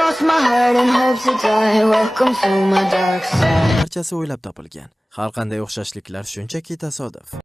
lost my heart and hope to die. Welcome to my dark side. Barchasi o'ylab topilgan. Har qanday o'xshashliklar shunchaki tasodif.